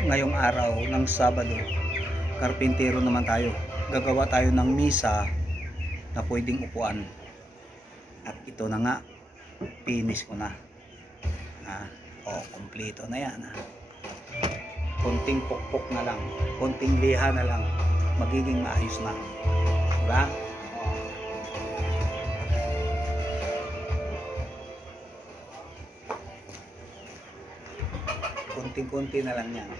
ngayong araw ng Sabado, karpintero naman tayo. Gagawa tayo ng misa na pwedeng upuan. At ito na nga, finish ko na. Ah, oh, kompleto na yan. Ah. Konting pokpok na lang, konting liha na lang, magiging maayos na. Diba? Konting-konti na lang yan.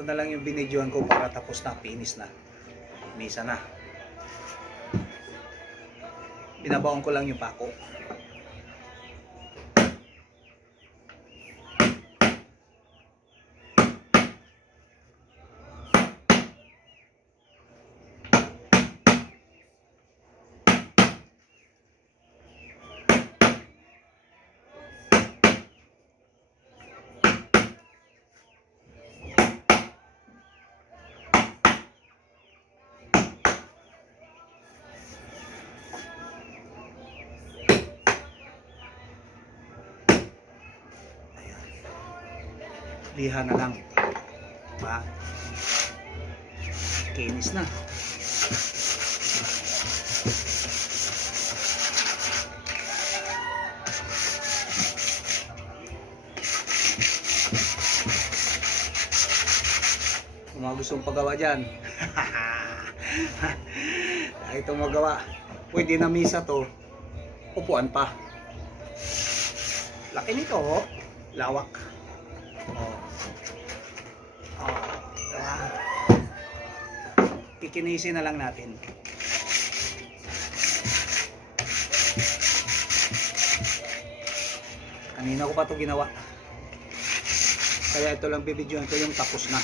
Ito na lang yung binidyohan ko para tapos na, finish na. Misa na. Binabaon ko lang yung pako. Liha na lang. Ba kinis na. Kung mga gustong pagawa dyan. Kahit itong magawa. Pwede na misa to. Upuan pa. Laki nito oh. lawak Kikinisin na lang natin. Kanina ko pa to ginawa. Kaya ito lang bibidyoan ko yung tapos na.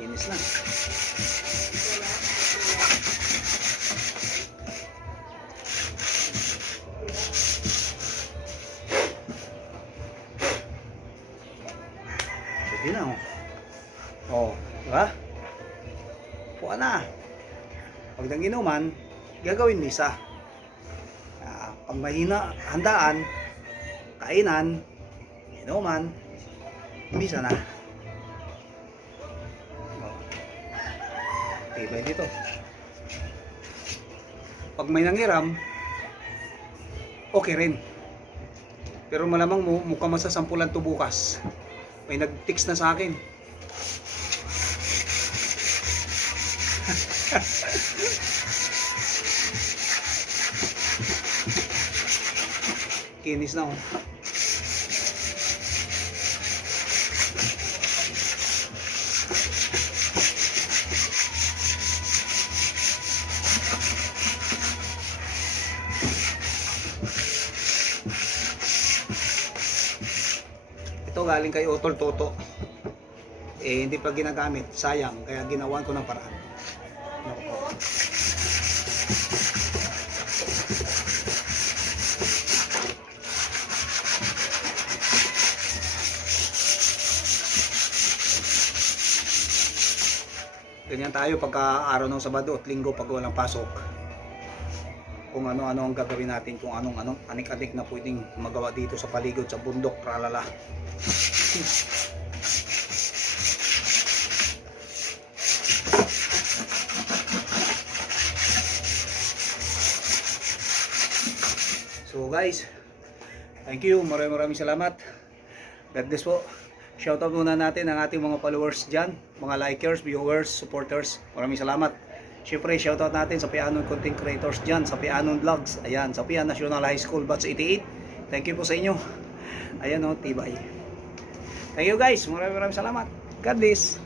Kinis na. Pwede na oh. Oh, diba? Puwa na. Pag nang inuman, gagawin misa. Ah, pag mahina, handaan, kainan, inuman, misa na. Oh. Tibay dito. Pag may nangiram, okay rin. Pero malamang mu mukha masasampulan to bukas. May nag-text na sa akin. Kinis na oh. Galing kay Otol Toto. Eh, hindi pa ginagamit. Sayang. Kaya ginawan ko ng paraan. Ganyan tayo pagka araw ng Sabado at Linggo pag walang pasok kung ano-ano ang gagawin natin, kung anong-anong anik-anik na pwedeng magawa dito sa paligid, sa bundok, tralala. So guys, thank you. Maraming maraming salamat. God bless po. Shoutout muna natin ang ating mga followers dyan, mga likers, viewers, supporters. Maraming salamat. Siyempre, shoutout natin sa Pianon Content Creators dyan, sa Pianon Vlogs, ayan, sa Pian National High School Batch 88. Thank you po sa inyo. Ayan o, tibay. Thank you guys. Maraming maraming salamat. God bless.